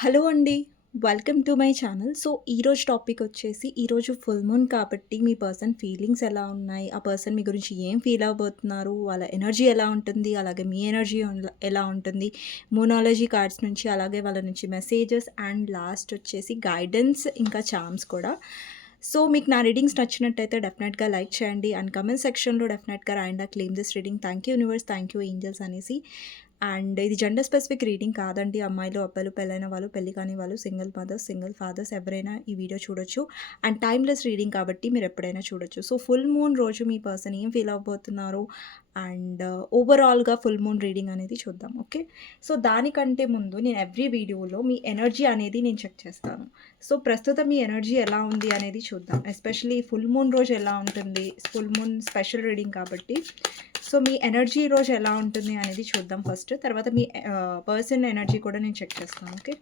Hello అండి. Welcome to my channel. So, ఈరోజు topic వచ్చేసి ఈరోజు ఫుల్ మూన్ కాబట్టి మీ పర్సన్ ఫీలింగ్స్ ఎలా ఉన్నాయి? ఆ పర్సన్ మీ గురించి ఏం ఫీల్ అవ్వబోతున్నారు? వాళ్ళ ఎనర్జీ ఎలా ఉంటుంది? అలాగే మీ ఎనర్జీ ఎలా ఉంటుంది? మూనాలజీ కార్డ్స్ నుంచి అలాగే వాళ్ళ నుంచి మెసేజెస్ అండ్ లాస్ట్ వచ్చేసి గైడెన్స్ ఇంకా చార్మ్స్ కూడా. సో, మీకు నా రీడింగ్స్ నచ్చినట్టయితే డెఫినెట్‌గా లైక్ చేయండి అండ్ కామెంట్ సెక్షన్‌లో డెఫినెట్‌గా రాయండి claim this reading. Thank you universe, thank you angels అనేసి. అండ్ ఇది జెండర్ స్పెసిఫిక్ రీడింగ్ కాదండి. అమ్మాయిలు, అబ్బాయిలు, పెళ్ళైన వాళ్ళు, పెళ్లి కాని వాళ్ళు, సింగిల్ మదర్స్, సింగిల్ ఫాదర్స్ ఎవరైనా ఈ వీడియో చూడొచ్చు. అండ్ టైమ్‌లెస్ రీడింగ్ కాబట్టి మీరు ఎప్పుడైనా చూడొచ్చు. సో, ఫుల్ మూన్ రోజు మీ పర్సన్ ఏం ఫీల్ అవ్వబోతున్నారు అండ్ ఓవరాల్‌గా ఫుల్ మూన్ రీడింగ్ అనేది చూద్దాం. ఓకే. సో, దానికంటే ముందు నేను ఎవ్రీ వీడియోలో మీ ఎనర్జీ అనేది నేను చెక్ చేస్తాను. సో, ప్రస్తుతం మీ ఎనర్జీ ఎలా ఉంది అనేది చూద్దాం. ఎస్పెషల్లీ ఫుల్ మూన్ రోజు ఎలా ఉంటుంది? ఫుల్ మూన్ స్పెషల్ రీడింగ్ కాబట్టి. సో, మీ ఎనర్జీ ఈరోజు ఎలా ఉంటుంది అనేది చూద్దాం ఫస్ట్. తర్వాత మీ పర్సన్ ఎనర్జీ కూడా నేను చెక్ చేస్తాను. ఓకే.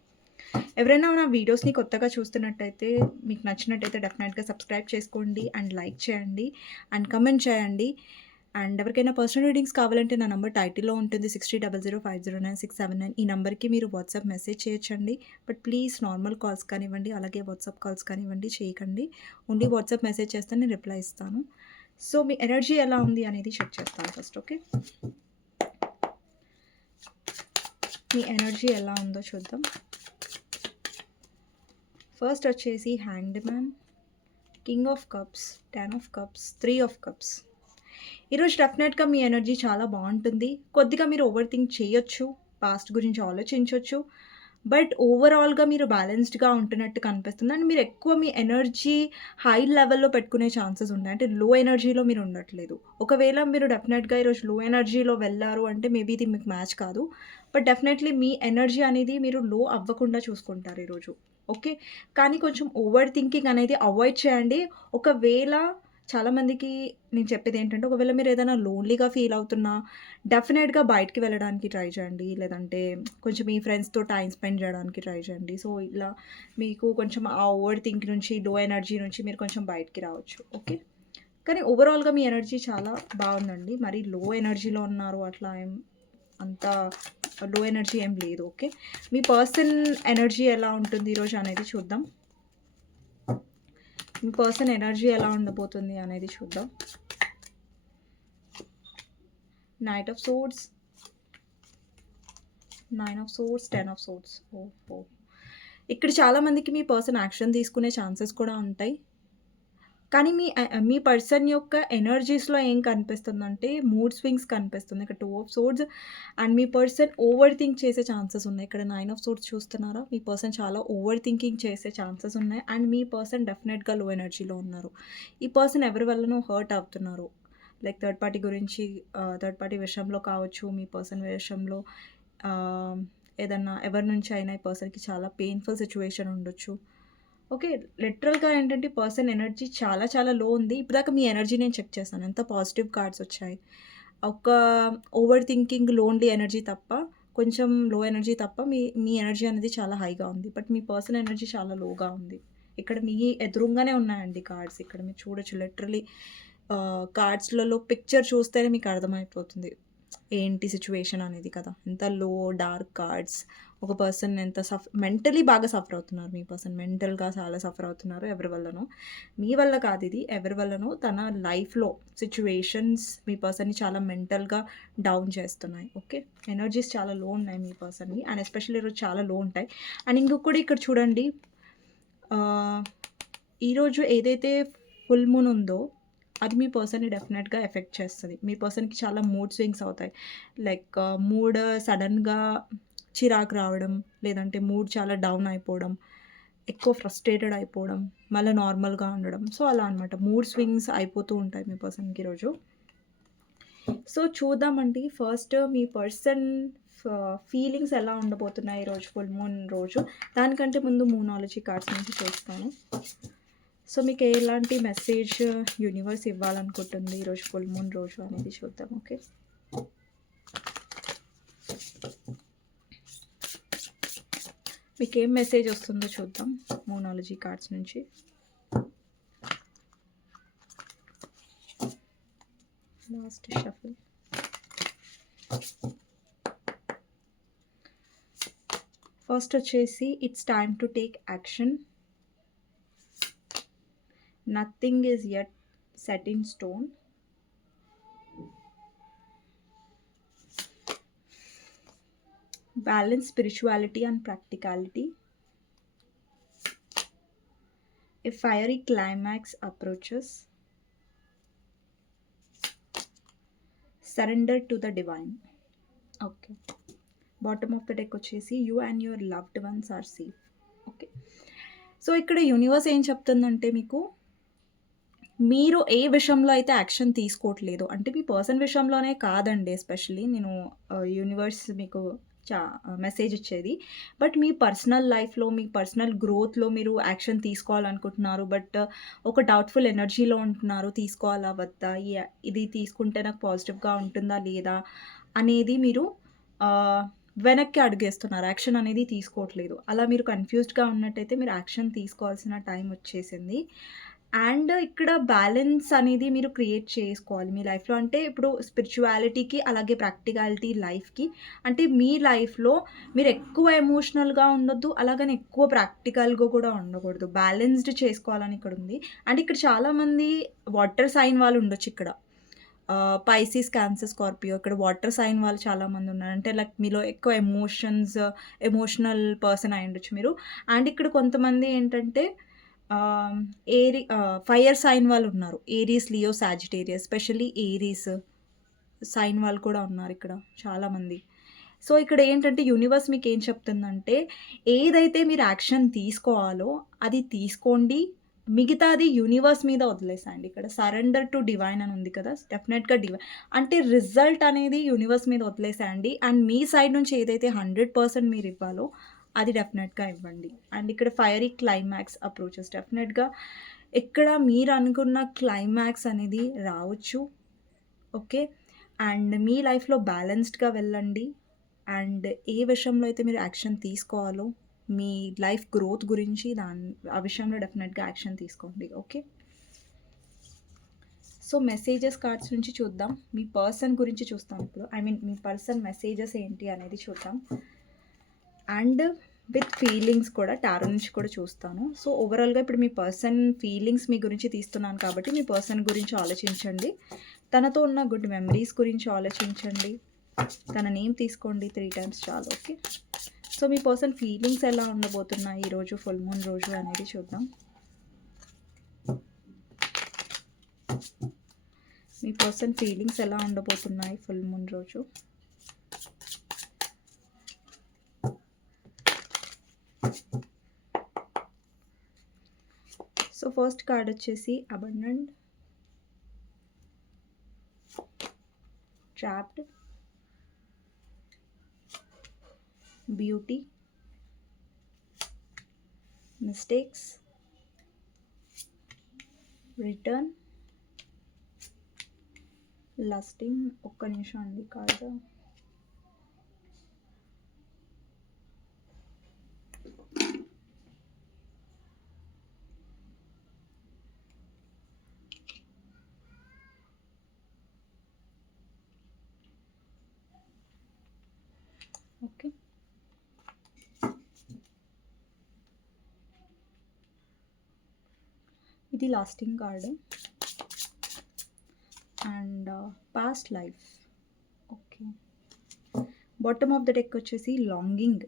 ఎవరైనా నా వీడియోస్‌ని కొత్తగా చూస్తున్నట్టయితే, మీకు నచ్చినట్టయితే డెఫినెట్‌గా సబ్స్క్రైబ్ చేసుకోండి అండ్ లైక్ చేయండి అండ్ కమెంట్ చేయండి. అండ్ ఎవరికైనా పర్సనల్ రీడింగ్స్ కావాలంటే నా నంబర్ టైటిల్‌లో ఉంటుంది 6000509679. ఈ నంబర్‌కి మీరు వాట్సాప్ మెసేజ్ చేయొచ్చండి. బట్ ప్లీజ్ నార్మల్ కాల్స్ కానివ్వండి, అలాగే వాట్సాప్ కాల్స్ కానివ్వండి చేయకండి. ఓన్లీ వాట్సాప్ మెసేజ్ చేస్తే నేను రిప్లై ఇస్తాను. సో, మీ ఎనర్జీ ఎలా ఉంది అనేది చెక్ చేస్తాను ఫస్ట్. ఓకే. మీ ఎనర్జీ ఎలా ఉందో చూద్దాం. ఫస్ట్ వచ్చేసి hanged man, king of cups, 10 of cups, 3 of cups. ఈరోజు డెఫినెట్‌గా మీ ఎనర్జీ చాలా బావుంటుంది. కొద్దిగా మీరు ఓవర్ థింక్ చేయొచ్చు. పాస్ట్ గురించి ఆలోచించొచ్చు. బట్ ఓవరాల్‌గా మీరు బ్యాలెన్స్డ్‌గా ఉంటున్నట్టు కనిపిస్తుంది. అండ్ మీరు ఎక్కువ మీ ఎనర్జీ హై లెవెల్‌లో పెట్టుకునే ఛాన్సెస్ ఉన్నాయి. అంటే లో ఎనర్జీలో మీరు ఉండట్లేదు. ఒకవేళ మీరు డెఫినెట్‌గా ఈరోజు లో ఎనర్జీలో వెళ్లారు అంటే మేబీ ఇది మీకు మ్యాచ్ కాదు. బట్ డెఫినెట్‌లీ మీ ఎనర్జీ అనేది మీరు లో అవ్వకుండా చూసుకుంటారు ఈరోజు. ఓకే. కానీ కొంచెం ఓవర్ థింకింగ్ అనేది అవాయిడ్ చేయండి. ఒకవేళ చాలామందికి నేను చెప్పేదేంటంటే, ఒకవేళ మీరేదైనా లోన్‌లీగా ఫీల్ అవుతున్నా, డెఫినెట్‌గా బయటికి వెళ్ళడానికి ట్రై చేయండి. లేదంటే కొంచెం మీ ఫ్రెండ్స్‌తో టైమ్ స్పెండ్ చేయడానికి ట్రై చేయండి. సో, ఇలా మీకు కొంచెం ఆ ఓవర్ థింక్ నుంచి, లో ఎనర్జీ నుంచి మీరు కొంచెం బయటికి రావచ్చు. ఓకే. కానీ ఓవరాల్‌గా మీ ఎనర్జీ చాలా బావుందండి. మరి లో ఎనర్జీలో ఉన్నారు అట్లా అంత లో ఎనర్జీ ఏం లేదు. ఓకే. మీ పర్సన్ ఎనర్జీ ఎలా ఉంటుంది ఈరోజు అనేది చూద్దాం. మీ పర్సన్ ఎనర్జీ ఎలా ఉండబోతుంది అనేది చూద్దాం. Knight of swords, 9 of swords, 10 of swords. ఓహో! ఇక్కడ చాలామందికి మీ పర్సన్ యాక్షన్ తీసుకునే ఛాన్సెస్ కూడా ఉంటాయి. కానీ మీ పర్సన్ యొక్క ఎనర్జీస్‌లో ఏం కనిపిస్తుందంటే మూడ్ స్వింగ్స్ కనిపిస్తుంది. ఇక్కడ 2 ఆఫ్ సోర్డ్స్ అండ్ మీ పర్సన్ ఓవర్ థింక్ చేసే ఛాన్సెస్ ఉన్నాయి. ఇక్కడ 9 ఆఫ్ సోర్డ్స్ చూస్తున్నారా? మీ పర్సన్ చాలా ఓవర్ థింకింగ్ చేసే ఛాన్సెస్ ఉన్నాయి. అండ్ మీ పర్సన్ డెఫినెట్‌గా లో ఎనర్జీలో ఉన్నారు. ఈ పర్సన్ ఎవరి వల్లనో హర్ట్ అవుతున్నారు. లైక్ థర్డ్ పార్టీ గురించి థర్డ్ పార్టీ విషయంలో కావచ్చు, మీ పర్సన్ విషయంలో ఆహ్, ఏదన్నా ఎవరి నుంచి అయినా ఈ పర్సన్‌కి చాలా పెయిన్‌ఫుల్ సిట్యుయేషన్ ఉండొచ్చు. ఓకే. లిటరల్‌గా ఏంటంటే పర్సన్ ఎనర్జీ చాలా చాలా లో ఉంది. ఇప్పటిదాకా మీ ఎనర్జీ నేను చెక్ చేశాను. ఎంత పాజిటివ్ కార్డ్స్ వచ్చాయి. ఒక ఓవర్ థింకింగ్, లోన్లీ ఎనర్జీ తప్ప, కొంచెం లో ఎనర్జీ తప్ప మీ మీ ఎనర్జీ అనేది చాలా హైగా ఉంది. బట్ మీ పర్సన్ ఎనర్జీ చాలా లోగా ఉంది. ఇక్కడ మీ ఎదురుంగానే ఉన్నాయండి కార్డ్స్. ఇక్కడ మీరు చూడొచ్చు లిటరల్లీ కార్డ్స్‌లలో పిక్చర్ చూస్తేనే మీకు అర్థమైపోతుంది. ఏంటి సిట్యుయేషన్ అనేది కదా! ఎంత లో డార్క్ కార్డ్స్. ఒక పర్సన్ ఎంత మెంటలీ బాగా సఫర్ అవుతున్నారు మీ పర్సన్. మెంటల్‌గా చాలా సఫర్ అవుతున్నారు ఎవరి వల్లనో. మీ వల్ల కాదిది. ఎవరి వల్లనో తన లైఫ్‌లో సిట్యుయేషన్స్ మీ పర్సన్‌ని చాలా మెంటల్‌గా డౌన్ చేస్తున్నాయి. ఓకే. ఎనర్జీస్ చాలా లో ఉన్నాయి మీ పర్సన్‌వి. అండ్ ఎస్పెషల్లీ ఈరోజు చాలా లో ఉంటాయి. అండ్ ఇంకొకటి ఇక్కడ చూడండి. ఆహ్, ఈరోజు ఏదైతే ఫుల్ మూన్ ఉందో అది మీ పర్సన్‌ని డెఫినెట్‌గా ఎఫెక్ట్ చేస్తది. మీ పర్సన్‌కి చాలా మూడ్ స్వింగ్స్ అవుతాయి. లైక్ మూడ్ సడెన్‌గా చిరాకు రావడం, లేదంటే మూడ్ చాలా డౌన్ అయిపోవడం, ఎక్కువ ఫ్రస్ట్రేటెడ్ అయిపోవడం, మళ్ళా నార్మల్‌గా ఉండడం. సో, అలా అనమాట. మూడ్ స్వింగ్స్ అయిపోతూ ఉంటాయి మీ పర్సన్‌కి ఈరోజు. సో, చూద్దామండి. ఫస్ట్ మీ పర్సన్ ఫ ఫీలింగ్స్ ఎలా ఉండబోతున్నాయి ఈరోజు ఫుల్ మూన్ రోజు. దానికంటే ముందు మూనాలజీ కార్డ్స్ నుంచి చూస్తాను. సో, మీకు ఎలాంటి మెసేజ్ యూనివర్స్ ఇవ్వాలనుకుంటుంది ఈరోజు ఫుల్ మూన్ రోజు అనేది చూద్దాం. ఓకే. మీకేం మెసేజ్ వస్తుందో చూద్దాం మూనాలజీ కార్డ్స్ నుంచి. Last shuffle. ఫస్ట్ వచ్చేసి it's time to take action, nothing is yet set in stone, balance spirituality and practicality, a fiery climax approaches, surrender to the divine. Okay, bottom of the deck వచ్చేసి you and your loved ones are safe. Okay, so ఇక్కడ universe ఏం చెప్తుందంటే మీకు, మీరు ఏ విషయంలో అయితే action తీసుకోవట్లేదు అంటే మీ పర్సన్ విషయంలోనే కాదండి, ఎస్పెషల్లీ నేను యూనివర్స్ మీకు మెసేజ్ ఇచ్చేది, బట్ మీ పర్సనల్ లైఫ్లో మీ పర్సనల్ గ్రోత్లో మీరు యాక్షన్ తీసుకోవాలనుకుంటున్నారు, బట్ ఒక డౌట్ఫుల్ ఎనర్జీలో ఉంటున్నారు, తీసుకోవాలా వద్దా, ఇది తీసుకుంటే నాకు పాజిటివ్గా ఉంటుందా లేదా అనేది మీరు వెనక్కి అడుగేస్తున్నారు, యాక్షన్ అనేది తీసుకోవట్లేదు. అలా మీరు కన్ఫ్యూజ్డ్గా ఉన్నట్టయితే మీరు యాక్షన్ తీసుకోవాల్సిన టైం వచ్చేసింది. అండ్ ఇక్కడ బ్యాలెన్స్ అనేది మీరు క్రియేట్ చేసుకోవాలి మీ లైఫ్లో. అంటే ఇప్పుడు స్పిరిచువాలిటీకి అలాగే ప్రాక్టికాలిటీ లైఫ్కి, అంటే మీ లైఫ్లో మీరు ఎక్కువ ఎమోషనల్గా ఉండొద్దు, అలాగని ఎక్కువ ప్రాక్టికల్గా కూడా ఉండకూడదు, బ్యాలెన్స్డ్ చేసుకోవాలని ఇక్కడ ఉంది. అండ్ ఇక్కడ చాలామంది వాటర్ సైన్ వాళ్ళు ఉండొచ్చు ఇక్కడ, పైసిస్, క్యాన్సర్, స్కార్పియో, ఇక్కడ వాటర్ సైన్ వాళ్ళు చాలామంది ఉన్నారు. అంటే లైక్ మీలో ఎక్కువ ఎమోషనల్ పర్సన్ అయి ఉండొచ్చు మీరు. అండ్ ఇక్కడ కొంతమంది ఏంటంటే ఫైర్ సైన్ వాళ్ళు ఉన్నారు, Aries, Leo, Sagittarius, specially Aries sign వాళ్ళు కూడా ఉన్నారు ఇక్కడ చాలామంది. సో ఇక్కడ ఏంటంటే యూనివర్స్ మీకు ఏం చెప్తుందంటే, ఏదైతే మీరు యాక్షన్ తీసుకోవాలో అది తీసుకోండి, మిగతాది యూనివర్స్ మీద వదిలేసండి. ఇక్కడ సరెండర్ టు డివైన్ అని ఉంది కదా, డెఫినెట్గా డివైన్ అంటే రిజల్ట్ అనేది యూనివర్స్ మీద వదిలేసేయండి. అండ్ మీ సైడ్ నుంచి ఏదైతే 100% మీరు ఇవ్వాలో అది డెఫినెట్గా ఇవ్వండి. అండ్ ఇక్కడ ఫైరీ క్లైమాక్స్ అప్రోచెస్, డెఫినెట్గా ఇక్కడ మీరు అనుకున్న క్లైమాక్స్ అనేది రావచ్చు. ఓకే, అండ్ మీ లైఫ్లో బ్యాలెన్స్డ్గా వెళ్ళండి. అండ్ ఏ విషయంలో అయితే మీరు యాక్షన్ తీసుకోవాలో మీ లైఫ్ గ్రోత్ గురించి ఆ విషయంలో డెఫినెట్గా యాక్షన్ తీసుకోండి. ఓకే, సో మెసేజెస్ కార్డ్స్ నుంచి చూద్దాం. మీ పర్సన్ గురించి చూస్తాం ఇప్పుడు, మీ పర్సన్ మెసేజెస్ ఏంటి అనేది చూద్దాం. అండ్ విత్ ఫీలింగ్స్ కూడా టారో నుంచి కూడా చూస్తాను. సో ఓవరాల్గా ఇప్పుడు మీ పర్సన్ ఫీలింగ్స్ మీ గురించి తీస్తున్నాను కాబట్టి మీ పర్సన్ గురించి ఆలోచించండి, తనతో ఉన్న గుడ్ మెమరీస్ గురించి ఆలోచించండి, తన నేమ్ తీసుకోండి 3 times చాలు. ఓకే, సో మీ పర్సన్ ఫీలింగ్స్ ఎలా ఉండబోతున్నాయి ఈరోజు ఫుల్ మూన్ రోజు అనేది చూద్దాం. మీ పర్సన్ ఫీలింగ్స్ ఎలా ఉండబోతున్నాయి ఫుల్ మూన్ రోజు. సో ఫస్ట్ కార్డ్ వచ్చేసి abundant, trapped, beauty, mistakes, return, lusting. ఒక్క నిమిషం అండి కార్డు. ఓకే, ఇది lasting card. And past life. Okay, bottom of the deck వచ్చేసి లాంగింగ్.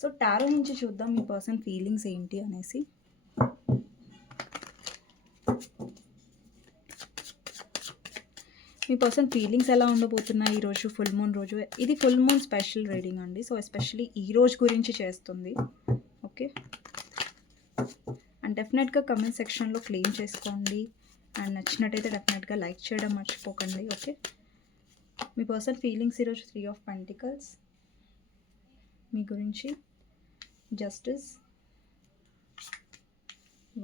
సో టారో నుంచి చూద్దాం మీ పర్సన్ ఫీలింగ్స్ ఏంటి అనేసి. మీ పర్సన్ ఫీలింగ్స్ ఎలా ఉండబోతున్నాయి ఈరోజు ఫుల్ మూన్ రోజు. ఇది ఫుల్ మూన్ స్పెషల్ రీడింగ్ అండి, సో ఎస్పెషల్లీ ఈ రోజు గురించి చేస్తుంది. ఓకే, అండ్ డెఫినెట్గా కమెంట్ సెక్షన్లో క్లెయిమ్ చేసుకోండి. అండ్ నచ్చినట్టయితే డెఫినెట్గా లైక్ చేయడం మర్చిపోకండి. ఓకే, మీ పర్సన్ ఫీలింగ్స్ ఈరోజు 3 of Pentacles మీ గురించి, justice,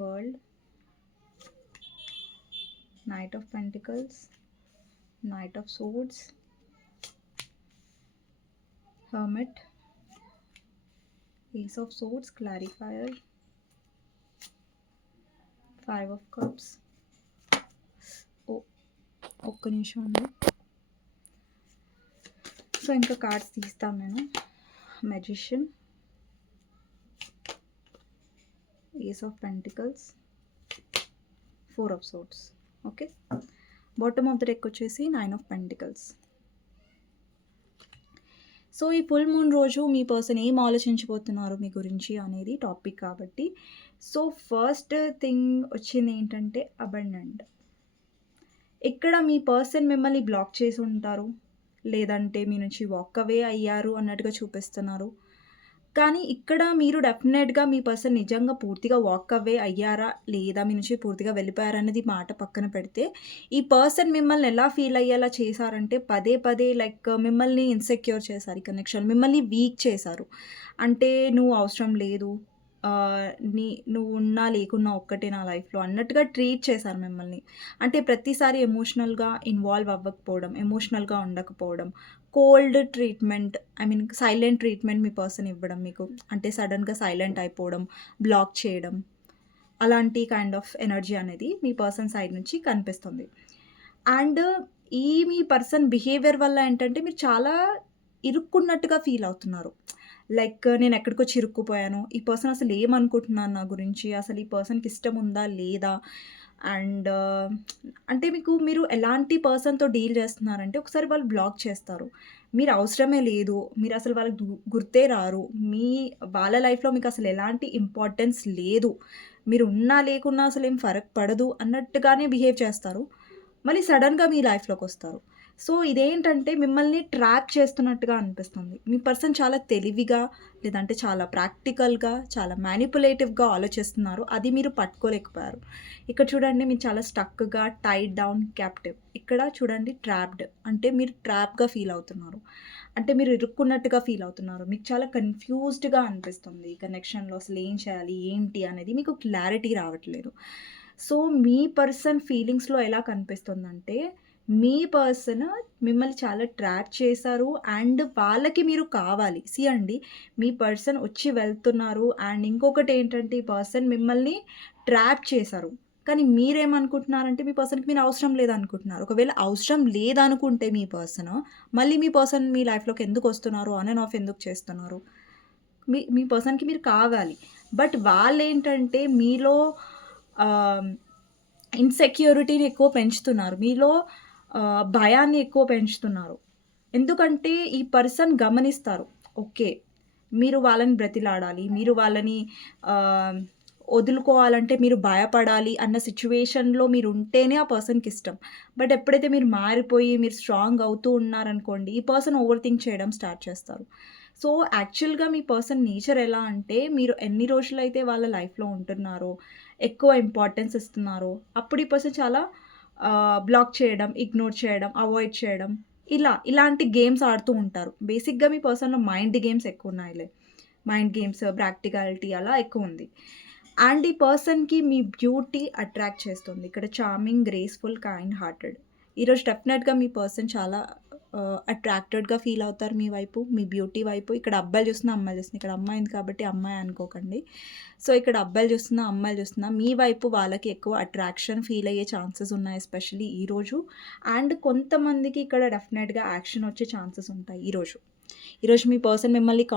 world, Knight of Pentacles, Knight of Swords, Hermit, Ace of Swords, Clarifier, 5 of Cups. ఒక్క నిమిషం అండి. సో ఇంకా కార్డ్స్ తీస్తాను నేను. Magician, ace of pentacles, 4 of swords. Okay, bottom of the deck వచ్చేసి 9 of pentacles. So ఈ full moon రోజు మీ పర్సన్ ఏం ఆలోచించబోతున్నారు మీ గురించి అనేది టాపిక్ కాబట్టి, సో ఫస్ట్ థింగ్ వచ్చింది ఏంటంటే అబండెంట్. ఇక్కడ మీ పర్సన్ మిమ్మల్ని బ్లాక్ చేసి ఉంటారు, లేదంటే మీ నుంచి వాక్ అవే అయ్యారు అన్నట్టుగా చూపిస్తున్నారు. కానీ ఇక్కడ మీరు డెఫినెట్గా మీ పర్సన్ నిజంగా పూర్తిగా వాక్ అవే అయ్యారా లేదా మీ నుంచి పూర్తిగా వెళ్ళిపోయారన్నది మాట పక్కన పెడితే, ఈ పర్సన్ మిమ్మల్ని ఎలా ఫీల్ అయ్యేలా చేశారంటే పదే పదే లైక్ మిమ్మల్ని ఇన్సెక్యూర్ చేశారు. ఈ కనెక్షన్ మిమ్మల్ని వీక్ చేశారు. అంటే నువ్వు అవసరం లేదు, నీ నువ్వు ఉన్నా లేకున్నా ఒక్కటే నా లైఫ్లో అన్నట్టుగా ట్రీట్ చేశారు మిమ్మల్ని. అంటే ప్రతిసారి ఎమోషనల్గా ఇన్వాల్వ్ అవ్వకపోవడం, ఎమోషనల్గా ఉండకపోవడం, cold treatment, I mean silent treatment me person ఇవ్వడం మీకు. అంటే సడన్గా సైలెంట్ అయిపోవడం, బ్లాక్ చేయడం, అలాంటి కైండ్ ఆఫ్ ఎనర్జీ అనేది మీ పర్సన్ సైడ్ నుంచి కనిపిస్తుంది. అండ్ ఈ మీ పర్సన్ బిహేవియర్ వల్ల ఏంటంటే మీరు చాలా ఇరుక్కున్నట్టుగా ఫీల్ అవుతున్నారు. లైక్ నేను ఎక్కడికొచ్చి ఇరుక్కుపోయాను, ఈ పర్సన్ అసలు ఏమనుకుంటున్నాను నా గురించి, అసలు ఈ పర్సన్కి ఇష్టం ఉందా లేదా. అండ్ అంటే మీరు ఎలాంటి పర్సన్తో డీల్ చేస్తున్నారంటే ఒకసారి వాళ్ళు బ్లాక్ చేస్తారు, మీరు అవసరమే లేదు, మీరు అసలు వాళ్ళకి గుర్తే రారు, వాళ్ళ లైఫ్లో మీకు అసలు ఎలాంటి ఇంపార్టెన్స్ లేదు, మీరు ఉన్నా లేకున్నా అసలు ఏం ఫరక్ పడదు అన్నట్టుగానే బిహేవ్ చేస్తారు. మళ్ళీ సడన్గా మీ లైఫ్లోకి వస్తారు. సో ఇదేంటంటే మిమ్మల్ని ట్రాప్ చేస్తున్నట్టుగా అనిపిస్తుంది. మీ పర్సన్ చాలా తెలివిగా, లేదంటే చాలా ప్రాక్టికల్గా, చాలా మ్యానిపులేటివ్గా ఆలోచిస్తున్నారు. అది మీరు పట్టుకోలేకపోయారు. ఇక్కడ చూడండి, మీరు చాలా స్టక్గా, టైడ్ డౌన్, క్యాప్టివ్. ఇక్కడ చూడండి ట్రాప్డ్, అంటే మీరు ట్రాప్గా ఫీల్ అవుతున్నారు. అంటే మీరు ఇరుక్కున్నట్టుగా ఫీల్ అవుతున్నారు. మీకు చాలా కన్ఫ్యూజ్డ్గా అనిపిస్తుంది. ఈ కనెక్షన్లో అసలు ఏం చేయాలి, ఏంటి అనేది మీకు క్లారిటీ రావట్లేదు. సో మీ పర్సన్ ఫీలింగ్స్లో ఎలా కనిపిస్తుందంటే, మీ పర్సన్ మిమ్మల్ని చాలా ట్రాప్ చేశారు అండ్ వాళ్ళకి మీరు కావాలి. అండి, మీ పర్సన్ వచ్చి వెళ్తున్నారు. అండ్ ఇంకొకటి ఏంటంటే, ఈ పర్సన్ మిమ్మల్ని ట్రాప్ చేశారు. కానీ మీరేమనుకుంటున్నారంటే మీ పర్సన్కి మీరు అవసరం లేదనుకుంటున్నారు. ఒకవేళ అవసరం లేదనుకుంటే మీ పర్సన్, మళ్ళీ మీ పర్సన్ మీ లైఫ్లోకి ఎందుకు వస్తున్నారు, ఆన్ అండ్ ఆఫ్ ఎందుకు చేస్తున్నారు. మీ పర్సన్కి మీరు కావాలి. బట్ వాళ్ళేంటంటే మీలో ఇన్సెక్యూరిటీని ఎక్కువ పెంచుతున్నారు, మీలో భయాన్ని ఎక్కువ పెంచుతున్నారు. ఎందుకంటే ఈ పర్సన్ గమనిస్తారు, ఓకే మీరు వాళ్ళని బ్రతిలాడాలి, మీరు వాళ్ళని వదులుకోవాలంటే మీరు భయపడాలి అన్న సిచ్యువేషన్లో మీరు ఉంటేనే ఆ పర్సన్కి ఇష్టం. బట్ ఎప్పుడైతే మీరు మారిపోయి మీరు స్ట్రాంగ్ అవుతూ ఉన్నారనుకోండి, ఈ పర్సన్ ఓవర్ థింక్ చేయడం స్టార్ట్ చేస్తారు. సో యాక్చువల్గా మీ పర్సన్ నేచర్ ఎలా అంటే, మీరు ఎన్ని రోజులైతే వాళ్ళ లైఫ్లో ఉంటున్నారో, ఎక్కువ ఇంపార్టెన్స్ ఇస్తున్నారో, అప్పుడు ఈ పర్సన్ చాలా బ్లాక్ చేయడం, ఇగ్నోర్ చేయడం, అవాయిడ్ చేయడం, ఇలాంటి గేమ్స్ ఆడుతూ ఉంటారు. బేసిక్గా మీ పర్సన్లో మైండ్ గేమ్స్ ఎక్కువ ఉన్నాయిలే. మైండ్ గేమ్స్, ప్రాక్టికాలిటీ అలా ఎక్కువ ఉంది. అండ్ ఈ పర్సన్కి మీ బ్యూటీ అట్రాక్ట్ చేస్తుంది. ఇక్కడ చార్మింగ్, గ్రేస్ఫుల్, కైండ్ హార్టెడ్. ఈరోజు డెఫినెట్గా మీ పర్సన్ చాలా అట్రాక్టెడ్గా ఫీల్ అవుతారు మీ వైపు, మీ బ్యూటీ వైపు. ఇక్కడ అబ్బాయిలు చూస్తున్నా, అమ్మాయిలు చూస్తున్నా, ఇక్కడ అమ్మాయి ఉంది కాబట్టి అమ్మాయి అనుకోకండి. సో ఇక్కడ అబ్బాయిలు చూస్తున్నా, అమ్మాయిలు చూస్తున్నా, మీ వైపు వాళ్ళకి ఎక్కువ అట్రాక్షన్ ఫీల్ అయ్యే ఛాన్సెస్ ఉన్నాయి, ఎస్పెషల్లీ ఈరోజు. అండ్ కొంతమందికి ఇక్కడ డెఫినెట్గా యాక్షన్ వచ్చే ఛాన్సెస్ ఉంటాయి ఈరోజు. మీ పర్సన్ మిమ్మల్ని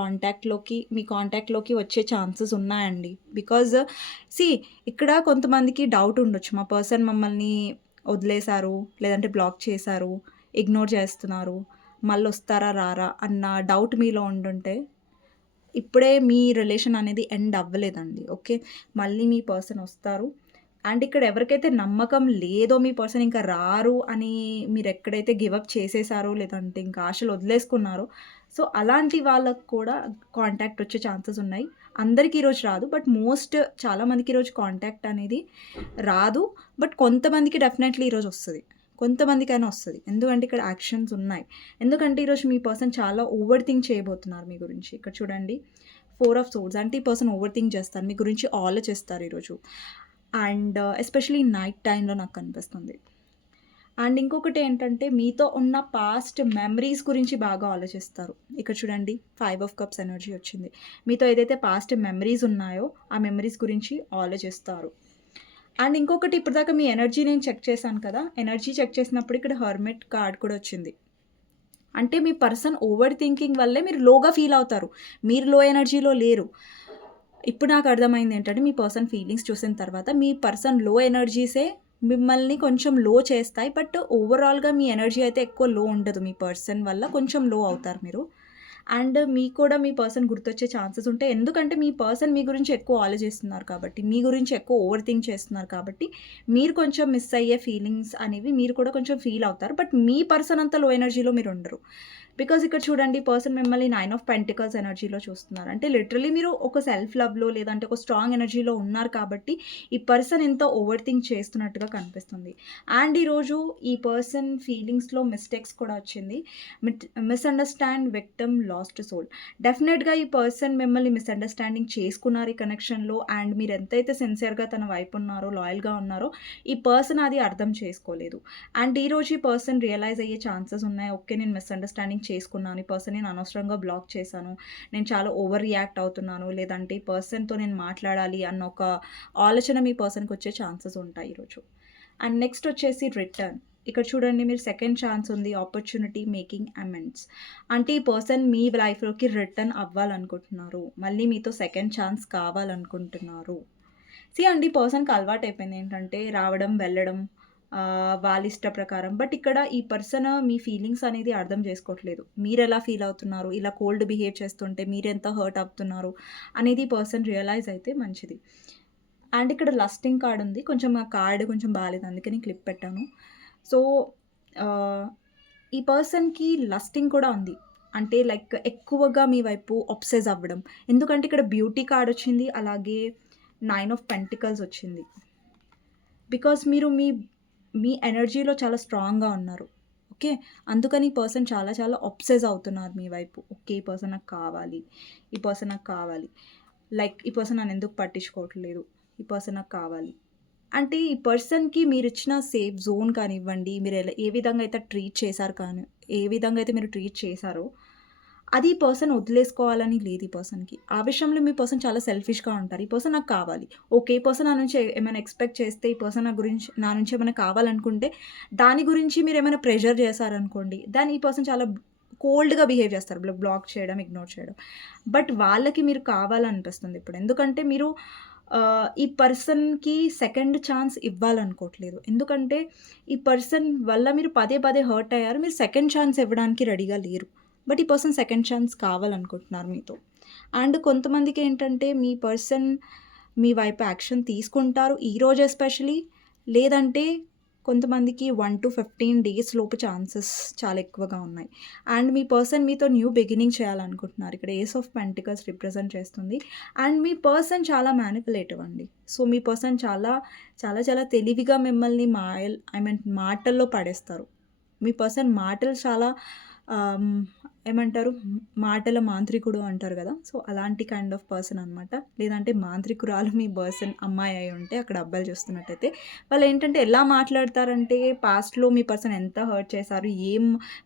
మీ కాంటాక్ట్లోకి వచ్చే ఛాన్సెస్ ఉన్నాయండి. బికాజ్ ఇక్కడ కొంతమందికి డౌట్ ఉండొచ్చు, మా పర్సన్ మమ్మల్ని వదిలేశారు, లేదంటే బ్లాక్ చేశారు, ఇగ్నోర్ చేస్తున్నారు, మళ్ళీ వస్తారా రారా అన్న డౌట్ మీలో ఉండుంటే, ఇప్పుడే మీ రిలేషన్ అనేది ఎండ్ అవ్వలేదండి. ఓకే, మళ్ళీ మీ పర్సన్ వస్తారు. అండ్ ఇక్కడ ఎవరికైతే నమ్మకం లేదో మీ పర్సన్ ఇంకా రారు అని మీరు ఎక్కడైతే గివప్ చేసేసారో, లేదంటే ఇంకా ఆశలు వదిలేసుకున్నారో, సో అలాంటి వాళ్ళకు కూడా కాంటాక్ట్ వచ్చే ఛాన్సెస్ ఉన్నాయి. అందరికీ ఈరోజు రాదు, బట్ చాలామందికి ఈరోజు కాంటాక్ట్ అనేది రాదు. బట్ కొంతమందికి డెఫినెట్లీ ఈరోజు వస్తుంది, కొంతమందికైనా వస్తుంది. ఎందుకంటే ఇక్కడ యాక్షన్స్ ఉన్నాయి. ఎందుకంటే ఈరోజు మీ పర్సన్ చాలా ఓవర్ థింక్ చేయబోతున్నారు మీ గురించి. ఇక్కడ చూడండి 4 ఆఫ్ సోర్డ్స్, అంటే ఈ పర్సన్ ఓవర్ థింక్ చేస్తారు, మీ గురించి ఆలోచిస్తారు ఈరోజు. అండ్ ఎస్పెషలీ నైట్ టైంలో నాకు కనిపిస్తుంది. అండ్ ఇంకొకటి ఏంటంటే, మీతో ఉన్న పాస్ట్ మెమరీస్ గురించి బాగా ఆలోచిస్తారు. ఇక్కడ చూడండి 5 ఆఫ్ కప్స్ ఎనర్జీ వచ్చింది. మీతో ఏదైతే పాస్ట్ మెమరీస్ ఉన్నాయో ఆ మెమరీస్ గురించి ఆలోచిస్తారు. అండ్ ఇంకొకటి, ఇప్పుడు దాకా మీ ఎనర్జీ నేను చెక్ చేశాను కదా, ఎనర్జీ చెక్ చేసినప్పుడు ఇక్కడ హర్మిట్ కార్డ్ కూడా వచ్చింది. అంటే మీ పర్సన్ ఓవర్ థింకింగ్ వల్లే మీరు లోగా ఫీల్ అవుతారు. మీరు లో ఎనర్జీలో లేరు. ఇప్పుడు నాకు అర్థమైంది ఏంటంటే మీ పర్సన్ ఫీలింగ్స్ చూసిన తర్వాత మీ పర్సన్ లో ఎనర్జీసే మిమ్మల్ని కొంచెం లో చేస్తాయి. బట్ ఓవరాల్‌గా మీ ఎనర్జీ అయితే ఎక్కువ లో ఉండదు. మీ పర్సన్ వల్ల కొంచెం లో అవుతారు మీరు. అండ్ మీకు కూడా మీ పర్సన్ గుర్తొచ్చే ఛాన్సెస్ ఉంటాయి. ఎందుకంటే మీ పర్సన్ మీ గురించి ఎక్కువ ఆలోచిస్తున్నారు కాబట్టి, మీ గురించి ఎక్కువ ఓవర్ థింక్ చేస్తున్నారు కాబట్టి, మీరు కొంచెం మిస్ అయ్యే ఫీలింగ్స్ అనేవి మీరు కూడా కొంచెం ఫీల్ అవుతారు. బట్ మీ పర్సన్ అంత లో ఎనర్జీలో మీరు ఉండరు. బికాజ్ ఇక్కడ చూడండి పర్సన్ మిమ్మల్ని 9 ఆఫ్ పెంటికల్స్ ఎనర్జీలో చూస్తున్నారు. అంటే లిటరల్లీ మీరు ఒక సెల్ఫ్ లవ్‌లో లేదంటే ఒక స్ట్రాంగ్ ఎనర్జీలో ఉన్నారు కాబట్టి, ఈ పర్సన్ ఎంతో ఓవర్ థింక్ చేస్తున్నట్టుగా కనిపిస్తుంది. అండ్ ఈరోజు ఈ పర్సన్ ఫీలింగ్స్‌లో మిస్టేక్స్ కూడా వచ్చింది. Misunderstand victim lost soul. డెఫినెట్‌గా ఈ పర్సన్ మిమ్మల్ని మిస్‌అండర్‌స్టాండింగ్ చేసుకున్నారు ఈ కనెక్షన్‌లో. అండ్ మీరు ఎంతైతే సిన్సియర్‌గా తన వైపు ఉన్నారో, లాయల్‌గా ఉన్నారో, ఈ పర్సన్ అది అర్థం చేసుకోలేదు. అండ్ ఈరోజు ఈ పర్సన్ రియలైజ్ అయ్యే ఛాన్సెస్ ఉన్నాయి. ఓకే. నేను మిస్‌అండర్‌స్టాండింగ్ చేసుకున్నాను. ఈ పర్సన్ నేను అనవసరంగా బ్లాక్ చేశాను. నేను చాలా ఓవర్ రియాక్ట్ అవుతున్నాను. లేదంటే ఈ పర్సన్‌తో నేను మాట్లాడాలి అన్న ఒక ఆలోచన మీ పర్సన్‌కి వచ్చే ఛాన్సెస్ ఉంటాయి ఈరోజు. అండ్ నెక్స్ట్ వచ్చేసి రిటర్న్. ఇక్కడ చూడండి మీరు సెకండ్ ఛాన్స్ ఉంది. Opportunity making amends. అంటే ఈ పర్సన్ మీ లైఫ్‌లోకి రిటర్న్ అవ్వాలనుకుంటున్నారు. మళ్ళీ మీతో సెకండ్ ఛాన్స్ కావాలనుకుంటున్నారు. అండి పర్సన్‌కి అలవాటయిపోయింది ఏంటంటే రావడం, వెళ్ళడం వాళ్ళ ఇష్ట ప్రకారం. బట్ ఇక్కడ ఈ పర్సన్ మీ ఫీలింగ్స్ అనేది అర్థం చేసుకోవట్లేదు. మీరెలా ఫీల్ అవుతున్నారు? ఇలా కోల్డ్ బిహేవ్ చేస్తుంటే మీరెంత హర్ట్ అవుతున్నారు? అనేది ఈ పర్సన్ రియలైజ్ అయితే మంచిది. అండ్ ఇక్కడ లస్టింగ్ కార్డ్ ఉంది. కొంచెం ఆ కార్డ్ కొంచెం బాలేదు. అందుకే నేను క్లిప్ పెట్టాను. సో, ఆహ్, ఈ పర్సన్‌కి లస్టింగ్ కూడా ఉంది. అంటే లైక్ ఎక్కువగా మీ వైపు అబ్సెస్ అవ్వడం. ఎందుకంటే ఇక్కడ బ్యూటీ కార్డ్ వచ్చింది. అలాగే 9 ఆఫ్ పెంటికల్స్ వచ్చింది. బికాజ్ మీరు మీ మీ ఎనర్జీలో చాలా స్ట్రాంగ్‌గా ఉన్నారు. ఓకే. అందుకని ఈ పర్సన్ చాలా చాలా అబ్సెస్ అవుతున్నారు మీ వైపు. ఓకే. ఈ పర్సన్ నాకు కావాలి. ఈ పర్సన్ నాకు కావాలి. లైక్ ఈ పర్సన్ నన్నెందుకు పట్టించుకోవట్లేదు. ఈ పర్సన్ నాకు కావాలి. అంటే ఈ పర్సన్‌కి మీరిచ్చిన సేఫ్ జోన్ కానివ్వండి, మీరు ఏ విధంగా అయితే ట్రీట్ చేశారు కానీ ఏ విధంగా అయితే మీరు ట్రీట్ చేశారో, అది ఈ పర్సన్ వదిలేసుకోవాలని లేదు ఈ పర్సన్‌కి. ఆ విషయంలో మీ పర్సన్ చాలా సెల్ఫిష్‌గా ఉంటారు. ఈ పర్సన్ నాకు కావాలి. ఓకే. ఈ పర్సన్ నా నుంచి ఏమైనా ఎక్స్‌పెక్ట్ చేస్తే, ఈ పర్సన్ నా నుంచి ఏమైనా కావాలనుకుంటే, దాని గురించి మీరేమైనా ప్రెషర్ చేశారనుకోండి, దాన్ని ఈ పర్సన్ చాలా కోల్డ్‌గా బిహేవ్ చేస్తారు. బ్లాక్ చేయడం, ఇగ్నోర్ చేయడం. బట్ వాళ్ళకి మీరు కావాలనిపిస్తుంది ఇప్పుడు. ఎందుకంటే మీరు ఈ పర్సన్‌కి సెకండ్ ఛాన్స్ ఇవ్వాలనుకోవట్లేదు. ఎందుకంటే ఈ పర్సన్ వల్ల మీరు పదే పదే హర్ట్ అయ్యారు. మీరు సెకండ్ ఛాన్స్ ఇవ్వడానికి రెడీగా లేరు. బట్ ఈ పర్సన్ సెకండ్ ఛాన్స్ కావాలనుకుంటున్నారు మీతో. అండ్ కొంతమందికేంటంటే మీ పర్సన్ మీ వైపు యాక్షన్ తీసుకుంటారు ఈరోజు ఎస్పెషల్లీ. లేదంటే కొంతమందికి 1-15 డేస్ లోపు ఛాన్సెస్ చాలా ఎక్కువగా ఉన్నాయి. అండ్ మీ పర్సన్ మీతో న్యూ బిగినింగ్ చేయాలనుకుంటున్నారు. ఇక్కడ ఏస్ ఆఫ్ పెంటికల్స్ రిప్రజెంట్ చేస్తుంది. అండ్ మీ పర్సన్ చాలా మ్యానిపులేటివ్ అండి. సో, మీ పర్సన్ చాలా, చాలా, చాలా తెలివిగా మిమ్మల్ని మాటల్లో పడేస్తారు. మీ పర్సన్ మాటలు చాలా ఆహ్, ఏమంటారు మాటల మాంత్రికుడు అంటారు గదా! సో, అలాంటి కైండ్ ఆఫ్ పర్సన్ అనమాట. లేదంటే మాంత్రికురాలు మీ పర్సన్ అమ్మాయి అయి ఉంటే అక్కడ అబ్బాయిలు చూస్తున్నట్టయితే వాళ్ళేంటంటే ఎలా మాట్లాడతారంటే పాస్ట్‌లో మీ పర్సన్ ఎంత హర్ట్ చేశారు,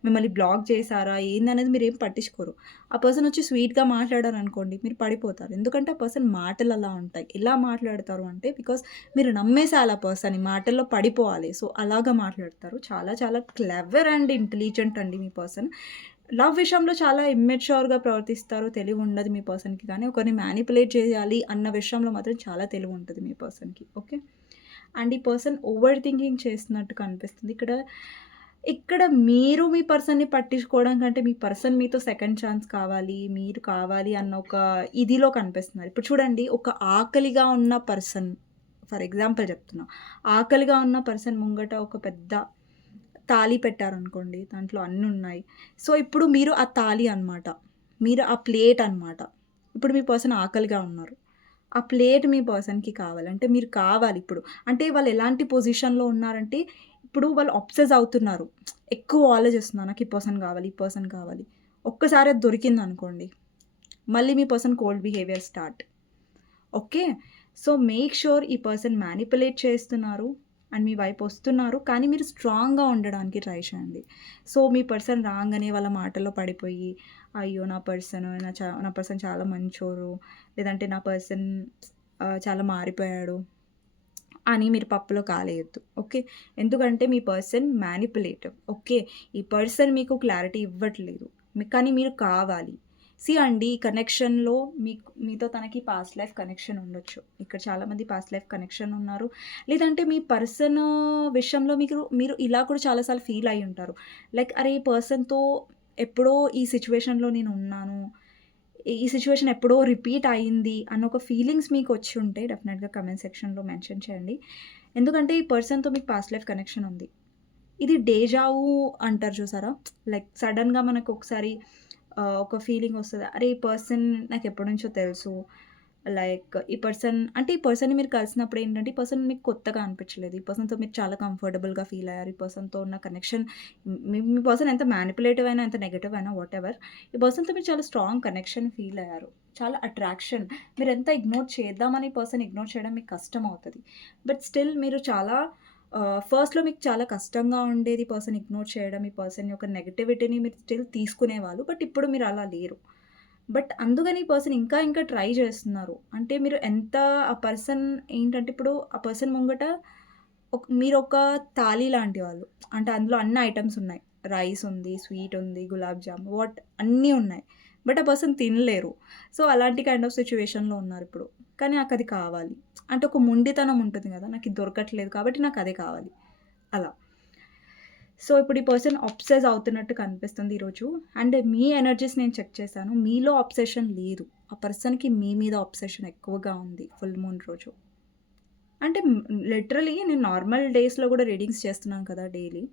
మిమ్మల్ని బ్లాక్ చేశారా, ఏందనేది మీరేం పట్టించుకోరు. ఆ పర్సన్ వచ్చి స్వీట్‌గా మాట్లాడారనుకోండి మీరు పడిపోతారు. ఎందుకంటే ఆ పర్సన్ మాటలు అలా ఉంటాయి. ఎలా మాట్లాడతారు అంటే బికాజ్ మీరు నమ్మేసాలి ఆ పర్సన్‌ని. మాటల్లో పడిపోవాలి. సో, అలాగా మాట్లాడతారు. చాలా చాలా క్లెవర్ అండ్ ఇంటెలిజెంట్ అండి మీ పర్సన్. లవ్ విషయంలో చాలా ఇమ్మెచ్యూర్‌గా ప్రవర్తిస్తారు. తెలివుండదు మీ పర్సన్‌కి కానీ, ఒకరిని మ్యానిపులేట్ చేయాలి అన్న విషయంలో మాత్రం చాలా తెలివుంటది మీ పర్సన్‌కి. ఓకే. అండ్ ఈ పర్సన్ ఓవర్ థింకింగ్ చేస్తున్నట్టు కనిపిస్తుంది. ఇక్కడ మీరు మీ పర్సన్‌ని పట్టించుకోవడం కంటే, మీ పర్సన్ మీతో సెకండ్ ఛాన్స్ కావాలి, మీరు కావాలి అన్న ఒక ఇదిలో కనిపిస్తున్నారు. ఇప్పుడు చూడండి ఒక ఆకలిగా ఉన్న పర్సన్ ఫర్ ఎగ్జాంపుల్ చెప్తున్నా. ఆకలిగా ఉన్న పర్సన్ ముంగట ఒక పెద్ద తాళి పెట్టారనుకోండి. దాంట్లో అన్నున్నాయి. సో, ఇప్పుడు మీరు ఆ తాళి అనమాట. మీరు ఆ ప్లేట్ అనమాట. ఇప్పుడు మీ పర్సన్ ఆకలిగా ఉన్నారు. ఆ ప్లేట్ మీ పర్సన్‌కి కావాలి. అంటే మీరు కావాలిప్పుడు. అంటే వాళ్ళు ఎలాంటి పొజిషన్‌లో ఉన్నారంటే, ఇప్పుడు వాళ్ళు అబ్సెస్ అవుతున్నారు. ఎక్కువ ఆలోచిస్తున్నారు. నాకు ఈ పర్సన్ కావాలి, ఈ పర్సన్ కావాలి. ఒక్కసారి అది దొరికిందనుకోండి, మళ్ళీ మీ person cold behaviour start. Okay. So, make sure ఈ పర్సన్ మ్యానిపులేట్ చేస్తున్నారు అండ్ మీ వైపొస్తున్నారు. కానీ మీరు స్ట్రాంగ్‌గా ఉండడానికి ట్రై చేయండి. సో, మీ పర్సన్ రాంగానే వాళ్ళ మాటల్లో పడిపోయి, అయ్యో! నా పర్సన్ చాలా మంచోరు. లేదంటే నా పర్సన్ చాలా మారిపోయాడు అని మీరు పప్పులో కాలేయొద్దు. ఓకే. ఎందుకంటే మీ పర్సన్ మ్యానిపులేటివ్. ఓకే. ఈ పర్సన్ మీకు క్లారిటీ ఇవ్వట్లేదు. కానీ మీరు కావాలి. అండి ఈ కనెక్షన్‌లో మీతో తనకి పాస్ట్ లైఫ్ కనెక్షన్ ఉండొచ్చు. ఇక్కడ చాలామంది పాస్ట్ లైఫ్ కనెక్షన్ ఉన్నారు. లేదంటే మీ పర్సన్ విషయంలో మీరు ఇలా కూడా చాలా సార్లు ఫీల్ అయ్యి ఉంటారు. లైక్ అరే! ఈ పర్సన్‌తో ఎప్పుడో ఈ సిట్యుయేషన్‌లో నేను ఉన్నాను. ఈ సిట్యుయేషన్ ఎప్పుడో రిపీట్ అయింది అన్న ఒక ఫీలింగ్స్ మీకొచ్చి ఉంటే డెఫినెట్‌గా కామెంట్ సెక్షన్‌లో మెన్షన్ చేయండి. ఎందుకంటే ఈ పర్సన్‌తో మీకు పాస్ట్ లైఫ్ కనెక్షన్ ఉంది. ఇది డేజా వూ అంటారు చూసారా? లైక్ సడెన్‌గా మనకొకసారి ఒక ఫీలింగ్ వస్తది. అరే! ఈ పర్సన్ నాకెప్పటినుంచో తెలుసు. లైక్ ఈ పర్సన్‌ని మీరు కలిసినప్పుడు ఏంటంటే, ఈ పర్సన్ మీకు కొత్తగా అనిపించలేదు. ఈ పర్సన్‌తో మీరు చాలా కంఫర్టబుల్‌గా ఫీల్ అయ్యారు. ఈ పర్సన్‌తో ఉన్న కనెక్షన్ మీ పర్సన్ ఎంత మ్యానిపులేటివ్ అయినా, ఎంత నెగెటివ్ అయినా వాటెవర్. ఈ పర్సన్‌తో మీరు చాలా స్ట్రాంగ్ కనెక్షన్ ఫీల్ అయ్యారు. చాలా అట్రాక్షన్. మీరెంత ఇగ్నోర్ చేద్దామని ఈ పర్సన్ ఇగ్నోర్ చేయడం మీకు కష్టమవుతది. బట్ స్టిల్ మీరు చాలా ఫస్ట్‌లో మీకు చాలా కష్టంగా ఉండేది ఈ పర్సన్ ఇగ్నోర్ చేయడం. ఈ పర్సన్ యొక్క నెగటివిటీని మీరు స్టిల్ తీసుకునేవాళ్ళు. బట్ ఇప్పుడు మీరు అలా లేరు. బట్ అందుకని ఈ పర్సన్ ఇంకా ఇంకా ట్రై చేస్తున్నారు. అంటే మీరు ఎంత ఆ పర్సన్ ఏంటంటే ఇప్పుడు ఆ పర్సన్ ముంగట మీరొక తాళి లాంటి వాళ్ళు. అంటే అందులో అన్ని ఐటెమ్స్ ఉన్నాయి. రైస్ ఉంది, స్వీట్ ఉంది, గులాబ్ జామ్ అన్నీ ఉన్నాయి. బట్ ఆ పర్సన్ తినలేరు. సో, అలాంటి కైండ్ ఆఫ్ సిట్యుయేషన్‌లో ఉన్నారిప్పుడు. కానీ నాకది కావాలి. అంటే ఒక మొండితనం ఉంటుంది గదా! నాకిది దొరకట్లేదు కాబట్టి నాకదే కావాలి. అలా. సో, ఇప్పుడు ఈ పర్సన్ అబ్సెస్ అవుతున్నట్టు కనిపిస్తుంది ఈరోజు. అండ్ మీ ఎనర్జీస్ నేను చెక్ చేశాను. మీలో అబ్సెషన్ లేదు. ఆ పర్సన్‌కి మీ మీద అబ్సెషన్ ఎక్కువగా ఉంది ఫుల్ మూన్ రోజు. అంటే లిటరల్లీ నేను నార్మల్ డేస్‌లో గూడా రీడింగ్స్ చేస్తున్నాను కదా! డైలీ.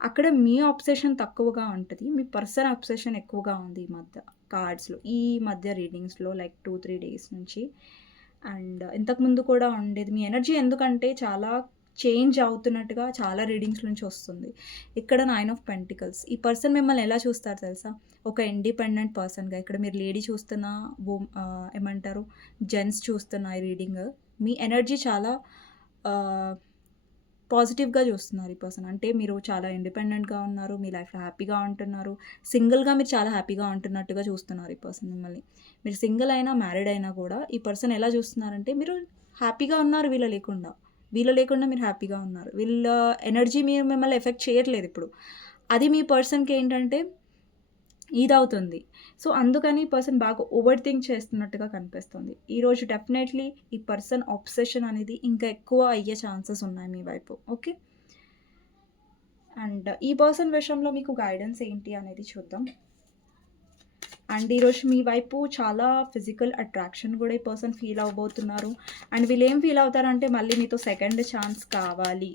అక్కడ మీ అబ్సెషన్ తక్కువగా ఉంటది. మీ పర్సన్ అబ్సెషన్ ఎక్కువగా ఉంది ఈ మధ్య కార్డ్స్‌లో. ఈ మధ్య రీడింగ్స్‌లో లైక్ 2, 3 డేస్ నుంచి. అండ్ ఇంతకుముందు కూడా ఉండేది. మీ ఎనర్జీ ఎందుకంటే చాలా చేంజ్ అవుతున్నట్టుగా చాలా రీడింగ్స్ నుంచి వస్తుంది. ఇక్కడ 9 ఆఫ్ పెంటికల్స్. ఈ పర్సన్ మిమ్మల్ని ఎలా చూస్తారు తెలుసా? ఒక ఇండిపెండెంట్ పర్సన్‌గా. ఇక్కడ మీరు లేడీ చూస్తున్నా, ఏమంటారు జెంట్స్ చూస్తున్నా ఈ రీడింగ్. మీ ఎనర్జీ చాలా ఆహ్, పాజిటివ్‌గా చూస్తున్నారు ఈ పర్సన్. అంటే మీరు చాలా ఇండిపెండెంట్‌గా ఉన్నారు. మీ లైఫ్‌లో హ్యాపీగా ఉంటున్నారు. సింగిల్‌గా మీరు చాలా హ్యాపీగా ఉంటున్నట్టుగా చూస్తున్నారు ఈ పర్సన్ మిమ్మల్ని. మీరు సింగిల్ అయినా, మ్యారీడ్ అయినా కూడా ఈ పర్సన్ ఎలా చూస్తున్నారంటే మీరు హ్యాపీగా ఉన్నారు వీళ్ళు లేకుండా. వీళ్ళు లేకుండా మీరు హ్యాపీగా ఉన్నారు. వీళ్ళ ఎనర్జీ మిమ్మల్ని ఎఫెక్ట్ చేయట్లేదు ఇప్పుడు. అది మీ పర్సన్‌కి ఏంటంటే ఇదవుతుంది. సో, అందుకని ఈ పర్సన్ బాగా ఓవర్ థింక్ చేస్తున్నట్టుగా కనిపిస్తుంది. ఈరోజు డెఫినైట్‌లీ ఈ పర్సన్ అబ్సెషన్ అనేది ఇంకా ఎక్కువ అయ్యే ఛాన్సెస్ ఉన్నాయి మీ వైపు. ఓకే. అండ్ ఈ పర్సన్ విషయంలో మీకు గైడెన్స్ ఏంటి అనేది చూద్దాం. అండ్ ఈరోజు మీ వైపు చాలా ఫిజికల్ అట్రాక్షన్ కూడా ఈ పర్సన్ ఫీల్ అవ్వబోతున్నారు. అండ్ వీళ్ళేం ఫీల్ అవుతారంటే మళ్ళీ మీతో సెకండ్ ఛాన్స్ కావాలి.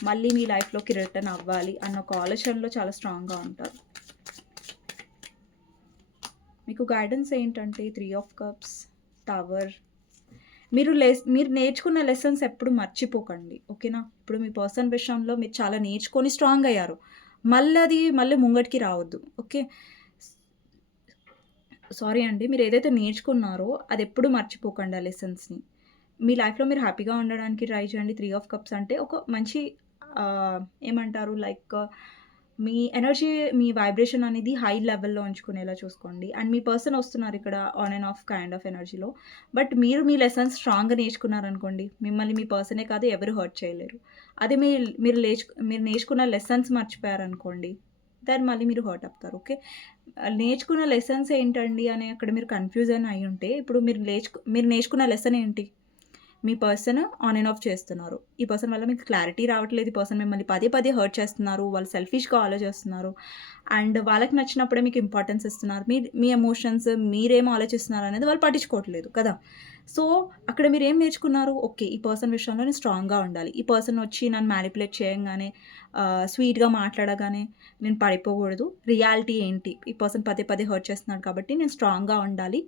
మళ్ళీ మీ లైఫ్‌లోకి రిటర్న్ అవ్వాలి అన్న ఒక ఆలోచనలో చాలా స్ట్రాంగ్‌గా ఉంటారు. మీకు గైడెన్స్ ఏంటంటే 3 ఆఫ్ కప్స్, టవర్. మీరు నేర్చుకున్న లెసన్స్ ఎప్పుడు మర్చిపోకండి. ఓకేనా? ఇప్పుడు మీ పర్సన్ విషయంలో మీరు చాలా నేర్చుకొని స్ట్రాంగ్ అయ్యారు. మళ్ళీ ముంగటికి రావద్దు. ఓకే. సారీ అండి. మీరేదైతే నేర్చుకున్నారో అదెప్పుడు మర్చిపోకండి ఆ లెసన్స్‌ని. మీ లైఫ్‌లో మీరు హ్యాపీగా ఉండడానికి ట్రై చేయండి. 3 ఆఫ్ కప్స్ అంటే ఒక మంచి ఏమంటారు లైక్ మీ ఎనర్జీ, మీ వైబ్రేషన్ అనేది హై లెవెల్‌లో ఉంచుకునేలా చూసుకోండి. అండ్ మీ పర్సన్ వస్తున్నారు ఇక్కడ on and off kind of ఎనర్జీలో. బట్ మీరు మీ లెసన్స్ స్ట్రాంగ్‌గా నేర్చుకున్నారనుకోండి, మిమ్మల్ని మీ పర్సనే కాదు ఎవరు హర్ట్ చేయలేరు. అదే మీరు నేర్చుకున్న లెసన్స్ మర్చిపోయారనుకోండి, దెన్ మళ్ళీ మీరు హర్ట్ అవుతారు. ఓకే. నేర్చుకున్న లెసన్స్ ఏంటండి అని అక్కడ మీరు కన్‌ఫ్యూజన్ అయ్యుంటే, ఇప్పుడు మీరు నేర్చుకున్న లెసన్ ఏంటి? మీ పర్సన్ ఆన్ అండ్ ఆఫ్ చేస్తున్నారు. ఈ పర్సన్ వల్ల మీకు క్లారిటీ రావట్లేదు. ఈ పర్సన్ మిమ్మల్ని పదే పదే హర్ట్ చేస్తున్నారు. వాళ్ళు సెల్ఫిష్‌గా ఆలోచిస్తున్నారు. అండ్ వాళ్ళకి నచ్చినప్పుడే మీకు ఇంపార్టెన్స్ ఇస్తున్నారు. మీ ఎమోషన్స్ మీరేం ఆలోచిస్తున్నారు అనేది వాళ్ళు పట్టించుకోవట్లేదు కదా! సో, అక్కడ మీరేం నేర్చుకున్నారు? ఓకే. ఈ పర్సన్ విషయంలో నేను స్ట్రాంగ్‌గా ఉండాలి. ఈ పర్సన్ వచ్చి నన్ను మ్యానిపులేట్ చేయంగానే స్వీట్‌గా మాట్లాడగానే నేను పడిపోకూడదు. రియాలిటీ ఏంటి? ఈ పర్సన్ పదే పదే హర్ట్ చేస్తున్నాడు కాబట్టి నేను స్ట్రాంగ్‌గా ఉండాలి.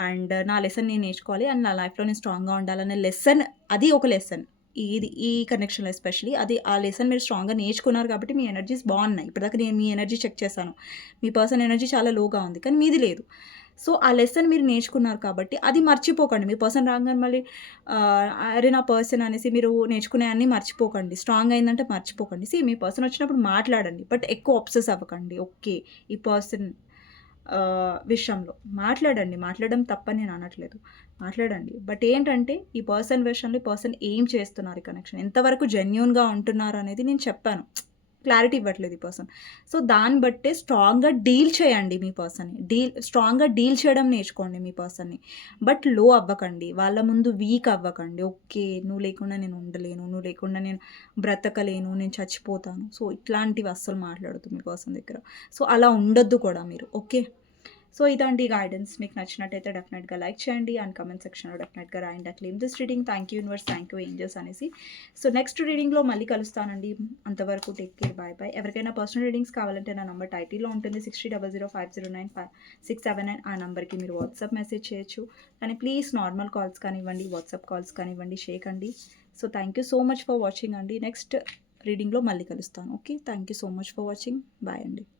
అండ్ నా లెసన్ నేను నేర్చుకోవాలి. అండ్ నా లైఫ్‌లో నేను స్ట్రాంగ్‌గా ఉండాలనే లెసన్, అది ఒక లెసన్. ఈ కనెక్షన్‌లో ఎస్పెషల్లీ ఆ లెసన్ మీరు స్ట్రాంగ్‌గా నేర్చుకున్నారు కాబట్టి మీ ఎనర్జీస్ బావున్నాయి. ఇప్పటిదాకా నేను మీ ఎనర్జీ చెక్ చేశాను. మీ పర్సన్ ఎనర్జీ చాలా లోగా ఉంది. కానీ మీది లేదు. సో, ఆ లెసన్ మీరు నేర్చుకున్నారు కాబట్టి అది మర్చిపోకండి. మీ పర్సన్ రాంగానే మళ్ళీ అరే! నా పర్సన్ అనేసి మీరు నేర్చుకునేయన్నీ మర్చిపోకండి. స్ట్రాంగ్ అయిందంటే మర్చిపోకండి. మీ పర్సన్ వచ్చినప్పుడు మాట్లాడండి. బట్ ఎక్కువ అబ్సెస్ అవ్వకండి. ఓకే. ఈ పర్సన్ విషయంలో. మాట్లాడడం తప్పని నేను అనట్లేదు. మాట్లాడండి. బట్ ఏంటంటే ఈ పర్సన్ విషయంలో ఈ పర్సన్ ఏం చేస్తున్నారు ఈ కనెక్షన్? ఎంతవరకు జెన్యూన్‌గా ఉంటున్నారు అనేది నేను చెప్పాను. క్లారిటీ ఇవ్వట్లేదు ఈ పర్సన్. సో, దాన్ని బట్టే స్ట్రాంగ్‌గా డీల్ చేయండి మీ పర్సన్‌ని. స్ట్రాంగ్‌గా డీల్ చేయడం నేర్చుకోండి మీ పర్సన్‌ని. బట్ లో అవ్వకండి. వాళ్ళ ముందు వీక్ అవ్వకండి. ఓకే. నువ్వు లేకుండా నేను ఉండలేను. నువ్వు లేకుండా నేను బ్రతకలేను. నేను చచ్చిపోతాను. సో, ఇట్లాంటివి అస్సలు మాట్లాడొద్దు మీ పర్సన్ దగ్గర. సో, అలా ఉండొద్దు కూడా మీరు. ఓకే. సో, ఇదండి గైడెన్స్. మీకు నచ్చినట్టయితే డెఫినెట్‌గా లైక్ చేయండి అండ్ కామెంట్ సెక్షన్‌లో డెఫినెట్‌గా రాయండి. Claim this reading. Thank you universe, thank you angels అనేసి. సో, నెక్స్ట్ రీడింగ్‌లో మళ్ళీ కలుస్తానండి. అంతవరకు టేక్ కేర్. Bye bye. ఎవరికైనా పర్సనల్ రీడింగ్స్ కావాలంటే నా నంబర్ టైటిల్‌లో ఉంటుంది. 6000509567 ఆ నంబర్‌కి మీరు వాట్సాప్ మెసేజ్ చేయొచ్చు. కానీ ప్లీజ్ నార్మల్ కాల్స్ కానివ్వండి, వాట్సాప్ కాల్స్ కానివ్వండి చేయకండి. So, thank you so much for watching అండి. నెక్స్ట్ రీడింగ్‌లో మళ్ళీ కలుస్తాను. Okay. Thank you so much for watching. Bye అండి.